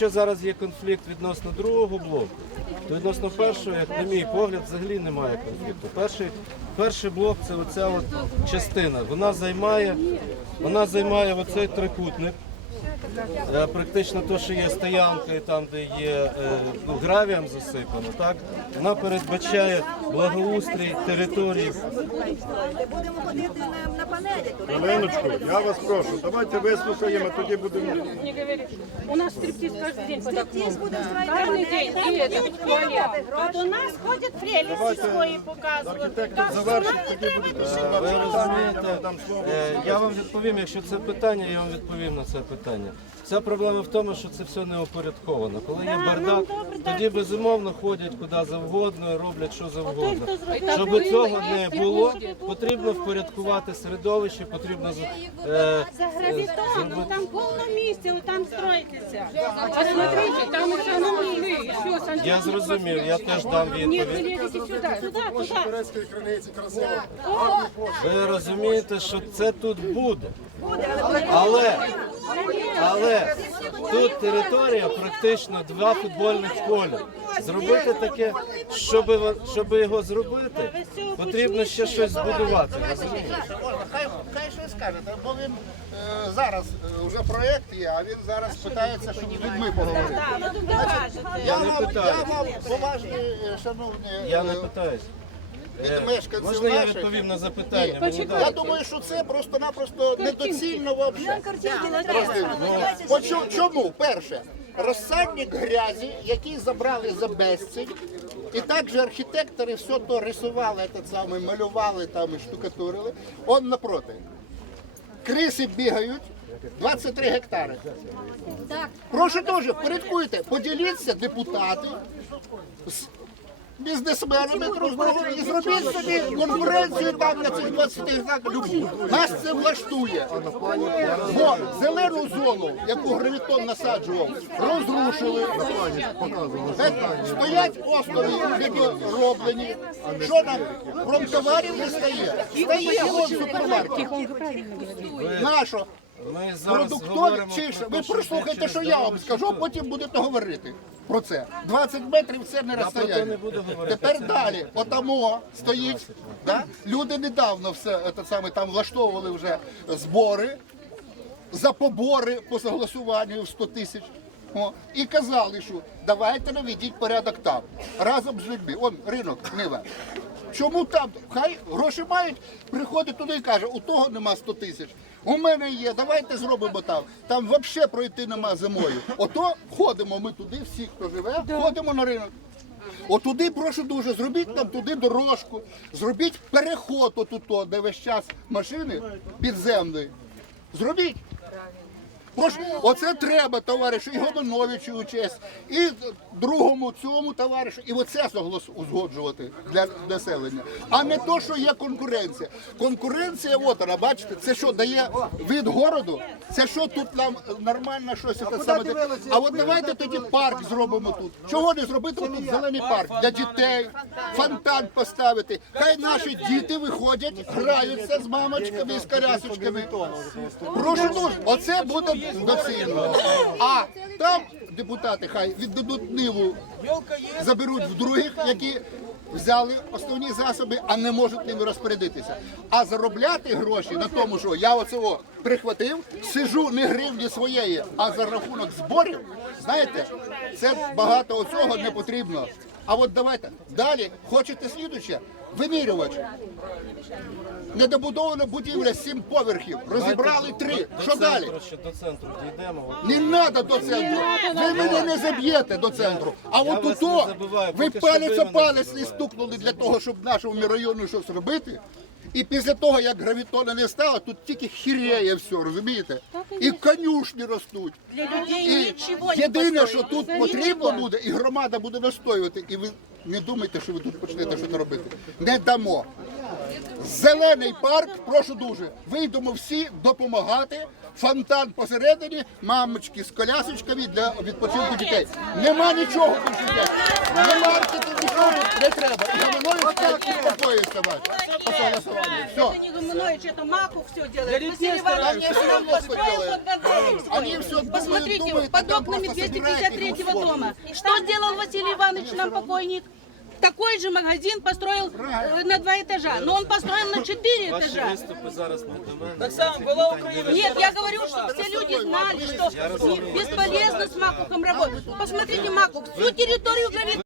Якщо зараз є конфлікт відносно другого блоку, то відносно першого, як на мій погляд, взагалі немає конфлікту. Перший, перший блок це оця от частина. Вона займає, вона займає оцей трикутник. Е, Практично те, що є стоянка і там, де є е, ну, гравієм засипано, так вона передбачає благоустрій території Будемо ходити на, на панелі туди. Оленочку, я вас прошу, давайте вислухаємо, тоді будемо. не говори. У нас стриптиз каждый день под окном. Стриптиз буде Каждый день. И этот, в туалет. А до нас ходять прелісті свої показувати. Архітектор завершить, тоді будемо. Ви розумієте, е, я вам відповім, якщо це питання, я вам відповім на це питання. Вся проблема в тому, що це все не упорядковано. Коли є бардак, тоді безумовно ходять куди завгодно, роблять що завгодно. Щоб цього не було, потрібно впорядкувати середовище, потрібно з- е, За гравітоном, там повно місця, там строїтеся. Посмотрите, там еще нужны, еще я зрозумів, я теж дам Нет, відповідь. лезете сюда. Ви розумієте, що це тут буде. Але, але тут територія практично два футбольних поля. Зробити таке, щоб, щоб його зробити, потрібно ще щось збудувати. Хай, хай щось скаже, бо він зараз вже проєкт є, а він зараз питається, щоб з людьми поговорити. Я не вам, я вам поважні, е, шановні Я не е, питаюсь. від Е, Можна я відповім на запитання? Ні, я думаю, що це просто-напросто недоцільно взагалі. Не чому? Перше, розсадник грязі, який забрали за безцінь, і також архітектори все то рисували, этот саме, малювали там і штукатурили. Он напроти. Криси бігають. 23 гектари. Прошу теж, порядкуйте, поділіться депутати з бізнесменами друг і зробіть собі конкуренцію там на цих 20 гектарах. Нас це влаштує. Бо зелену зону, яку гравітон насаджував, розрушили. Стоять острови недороблені. Що нам? Промтоварів не стає. Стає вон супермаркет. Нащо? Ми зараз Продуктові говоримо чи про що? те, Ви що прослухайте, йде що через я вам дорогу. скажу, а потім будете говорити про це. 20 метрів це не про те не розстояння. буду говорити. Тепер далі, отамо стоїть. Да? Люди недавно все це саме там влаштовували вже збори за побори по согласуванню в 100 тисяч. О, і казали, що давайте наведіть порядок там разом з людьми. Он ринок Нива. Чому там? Хай гроші мають, приходить туди і каже, у того нема 100 тисяч. У мене є, давайте зробимо там. Там взагалі пройти нема зимою. Ото ходимо ми туди, всі, хто живе, ходимо на ринок. Отуди, прошу дуже, зробіть нам туди дорожку, зробіть переход отут, де весь час машини підземної. Зробіть. Прошу, оце треба, товаришу, і Гомоновичу учесть, і другому цьому товаришу, і оце соглас- узгоджувати для населення. А не то, що є конкуренція. Конкуренція, от вона, бачите, це що дає від городу, це що тут нам нормально щось це саме. де- А от давайте тоді парк зробимо тут. Чого не зробити тут зелений парк для дітей, фонтан поставити. Хай наші діти виходять, граються з мамочками і з колясочками. Прошу дуже, оце буде доцільно. А там депутати хай віддадуть ниву, заберуть в других, які взяли основні засоби, а не можуть ними розпорядитися. А заробляти гроші на тому, що я оцього прихватив, сижу не гривні своєї, а за рахунок зборів, знаєте, це багато оцього не потрібно. А от давайте далі, хочете слідуюче? Вимірювач. Недобудована будівля сім поверхів. Розібрали три. Що далі? ще до центру дійдемо. Не треба до центру. Ви мене не заб'єте до центру. А от вас забиваю, ви поки що ви палець о мене палець не забиваєте. стукнули для того, щоб в нашому районі щось робити. І після того, як гравітона не стало, тут тільки хіреє все, розумієте? І конюшні ростуть. І єдине, що тут потрібно буде, і громада буде настоювати, і ви не думайте, що ви тут почнете щось робити. Не дамо. Зелений парк, прошу дуже, вийдемо всі допомагати, фонтан посередині, мамочки з колясочками для відпочинку дітей. Нема нічого блядь. не треба. І Гаманович так успокоїться, бачиш, по согласованию. Все. Это не Гуманович, это Маков все делает. Василий Они Иванович всё нам равно построил сделают. под Гордеевым строил. Они всё думают, Посмотрите, думают, под а там окнами просто собирают их 253 условно. дома. Что сделал Василий Иванович, нам покойник? Такой же магазин построил э, на два этажа, но он построил на четыре Ваші этажа. виступи зараз не до мене. Так само була Україна. Нет, я говорю, что все люди знали, что бесполезно с Макухом работать. Посмотрите, Макух всю территорию границы